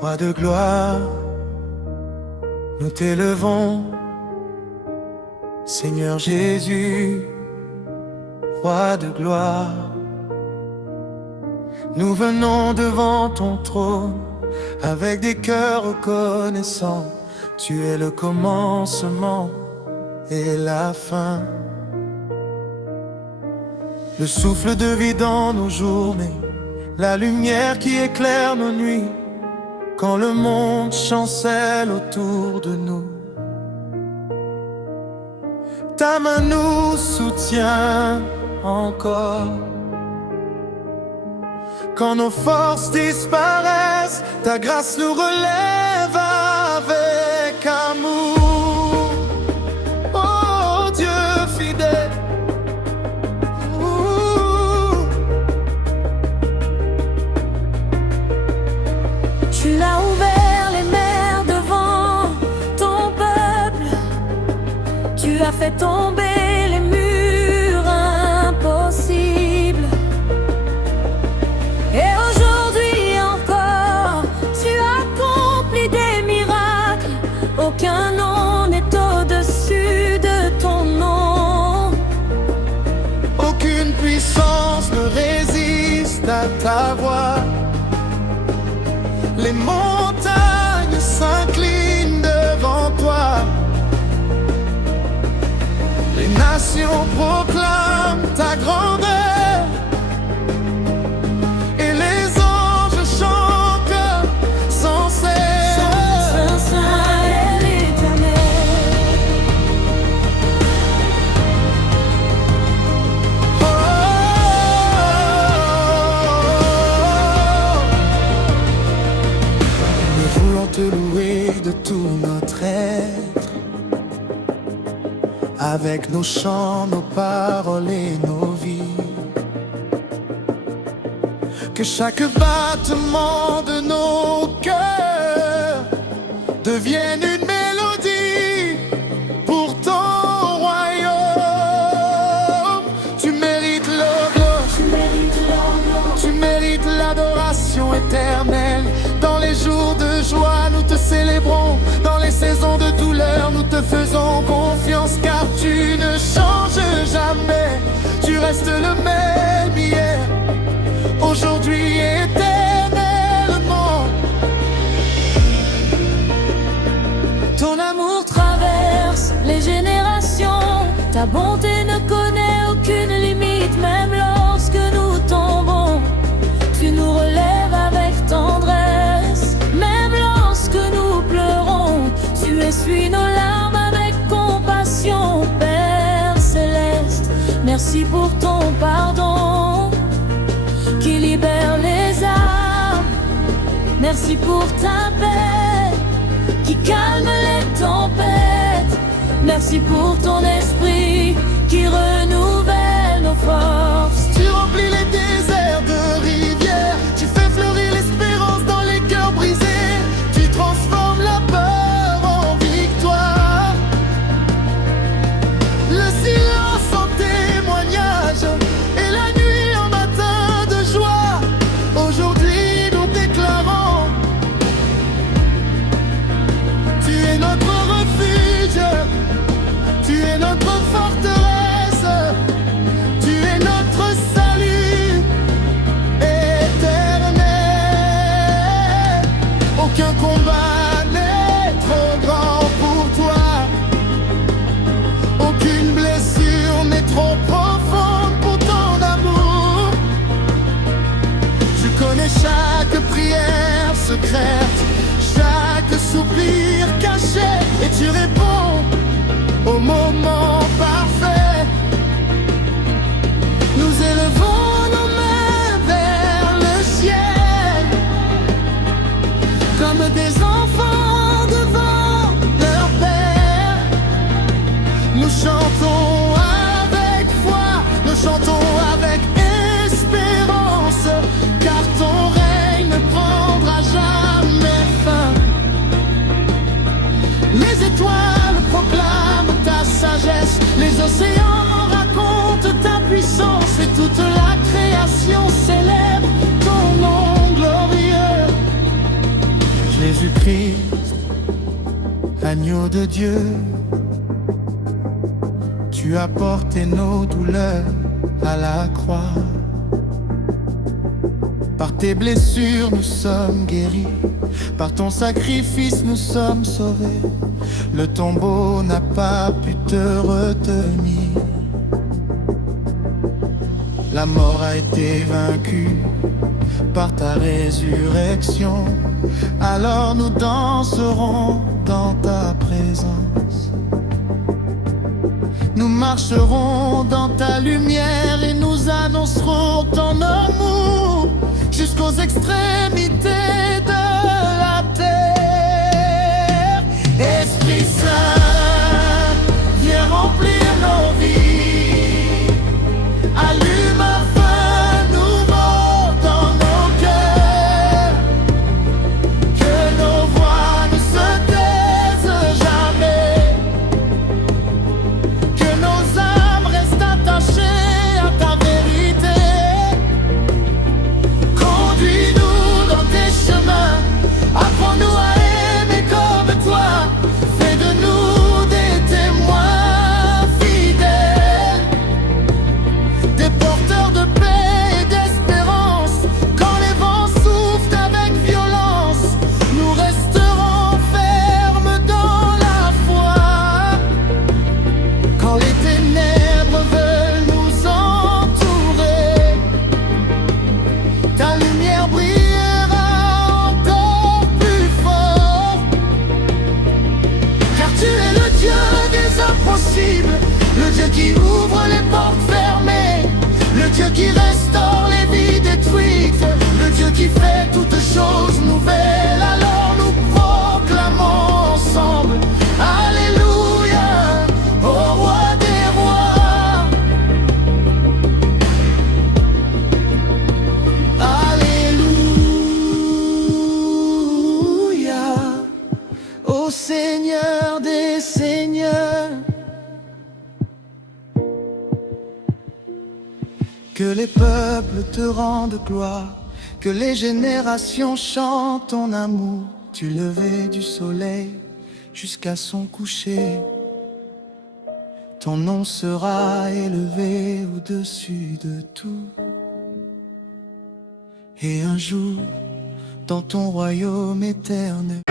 Roi de gloire, nous t'élevons, Seigneur Jésus, Roi de gloire. Nous venons devant ton trône avec des cœurs reconnaissants. Tu es le commencement et la fin, le souffle de vie dans nos journées, la lumière qui éclaire nos nuits, quand le monde chancelle autour de nous. Ta main nous soutient encore. Quand nos forces disparaissent, ta grâce nous relève avec amour. Oh Dieu fidèle, tu l'as ouvert les mers devant ton peuple, tu as fait tomber les murs impossibles. Et aujourd'hui encore, tu accomplis des miracles. Aucun nom n'est au-dessus de ton nom. aucune puissance ne résiste à ta voix. Les montagnes s'inclinent devant toi. Les nations proclament ta grandeur. Et les anges chantent sans cesse. Saint, Saint est l'Éternel. Oh, nous voulons te louer de tout notre être, avec nos chants, nos paroles et nos vies. Que chaque battement de nos cœurs devienne une mélodie pour ton royaume. Tu mérites l'honneur, tu mérites l'adoration éternelle. Dans les jours de joie, nous te célébrons. Dans les saisons de douleur, nous te faisons confiance. Car tu ne changes jamais, tu restes le même hier, aujourd'hui et éternellement. Ton amour traverse les générations. Ta bonté ne connaît aucune limite. Même lorsque nous tombons, tu nous relèves avec tendresse. Même lorsque nous pleurons, tu essuies nos larmes avec compassion. Père céleste, merci pour ton pardon qui libère les âmes. Merci pour ta paix qui calme les tempêtes. Merci pour ton esprit qui renouvelle nos forces. Tu remplis les déserts de rivières, tu fais fleurir l'espérance dans les cœurs brisés. Tu transformes la peur en victoire, le silence en témoignage et la nuit en matin de joie. Aujourd'hui nous déclarons, tu es notre refuge, tu es notre forteresse, tu es notre salut éternel. Aucun combat n'est trop grand pour toi, aucune blessure n'est trop profonde pour ton amour. Tu connais chaque prière secrète, chaque soupir caché, et tu réponds au moment parfait. Nous élevons nos mains vers le ciel, comme des enfants devant leur Père. Nous chantons avec foi, nous chantons avec espérance, car ton règne ne prendra jamais fin. Les étoiles proclament ta sagesse, les océans racontent ta puissance, et toute la création célèbre ton nom glorieux. Jésus-Christ, agneau de Dieu, tu as porté nos douleurs à la croix. Par tes blessures nous sommes guéris, par ton sacrifice nous sommes sauvés. Le tombeau n'a pas pu te retenir. La mort a été vaincue par ta résurrection. Alors nous danserons dans ta présence. Nous marcherons dans ta lumière et nous annoncerons ton amour jusqu'aux extrémités de la terre. Esprit Saint, viens remplir nos vies. Allume un feu nouveau dans nos cœurs. Que nos voix ne se taisent jamais. Que nos âmes restent attachées à ta vérité. Conduis-nous dans tes chemins. Apprends-nous à aimer comme toi. Fais de nous des témoins fidèles, des porteurs de paix et d'espérance. Quand les vents soufflent avec violence, nous resterons fermes dans la foi. Quand les ténèbres veulent nous entourer, ta lumière brillera encore plus fort. Car tu es le Dieu des impossibles, le Dieu qui ouvre les portes fermées, le Dieu qui restaure les vies détruites, le Dieu qui fait toutes choses nouvelles. Alors nous proclamons ensemble Alléluia au roi des rois. Alléluia au Seigneur des seigneurs. Que les peuples te rendent gloire, que les générations chantent ton amour, du lever du soleil jusqu'à son coucher. Ton nom sera élevé au-dessus de tout. Et un jour, dans ton royaume éternel.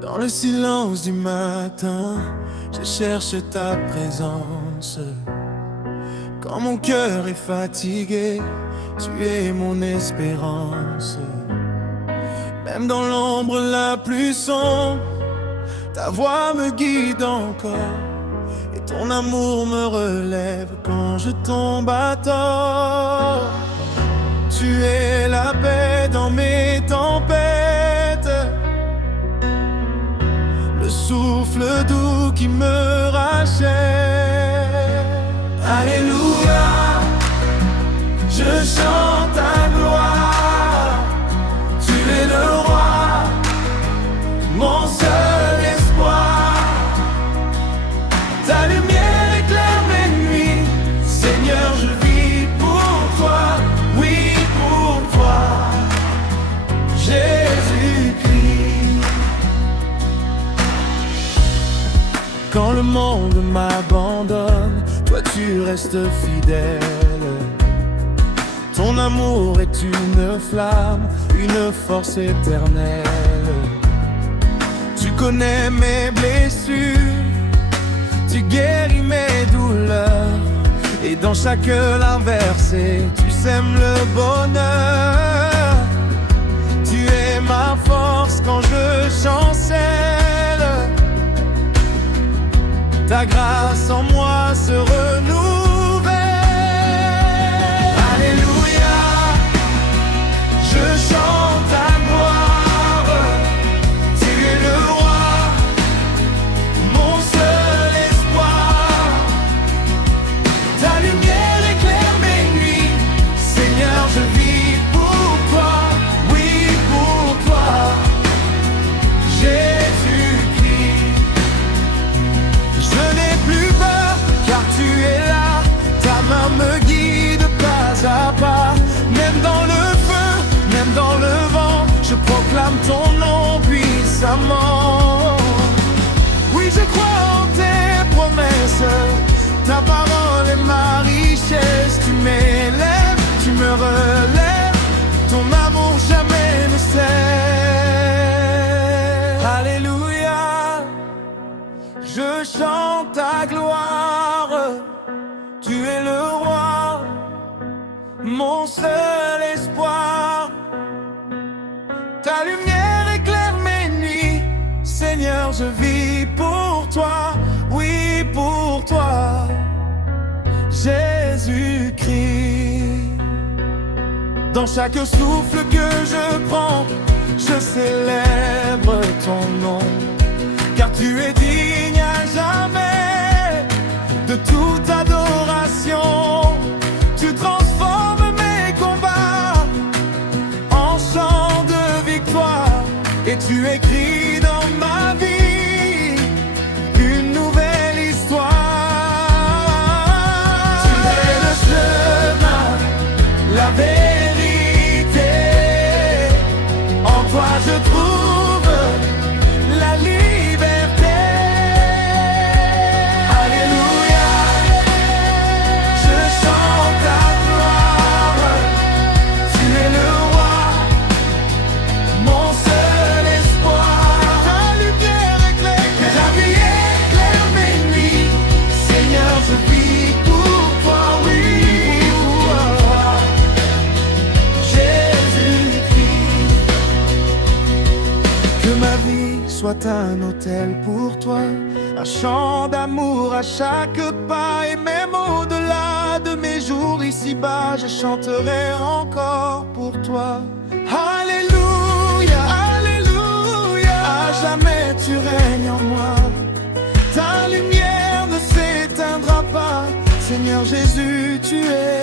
Dans le silence du matin, je cherche ta présence. Quand mon cœur est fatigué, tu es mon espérance. Même dans l'ombre la plus sombre, ta voix me guide encore. Et ton amour me relève quand je tombe à tort. Tu es la paix dans mes tempêtes, le souffle doux qui me rachète. Alléluia, je chante ta gloire. Tu es le roi, mon seul espoir. Ta lumière éclaire mes nuits. Seigneur, je vis pour toi, oui pour toi, Jésus-Christ. Quand le monde m'abandonne, toi tu restes fidèle. Ton amour est une flamme, une force éternelle. Tu connais mes blessures, tu guéris mes douleurs. Et dans chaque larme versée, tu sèmes le bonheur. Tu es ma force quand je chancelle. Ta grâce en moi se renouvelle. Alléluia, je chante ta gloire. Tu es le roi, mon seul espoir. Ta lumière éclaire mes nuits. Seigneur, je vis pour toi, oui pour toi, Jésus-Christ. Alléluia, je chante ta gloire. Tu es le roi, mon seul espoir. Ta lumière éclaire mes nuits. Seigneur, je vis pour toi, oui pour toi, Jésus-Christ. Dans chaque souffle que je prends, je célèbre ton nom, car tu es digne à jamais de toute adoration. Tu transformes mes combats en chants de victoire, et tu écris dans ma vie une nouvelle histoire. Tu es le chemin, la vérité, en toi je trouve la liberté. Alléluia, je chante ta gloire. Tu es le roi, mon seul espoir. Ta lumière éclaire, ta vie éclaire mes nuits. Seigneur, je vis pour toi, oui, pour toi, Jésus-Christ. Que ma vie soit un autel pour toi, un chant d'amour à chaque pas, et même au-delà de mes jours ici-bas, je chanterai encore pour toi. Alléluia, Alléluia, à jamais tu règnes en moi. Ta lumière ne s'éteindra pas, Seigneur Jésus, tu es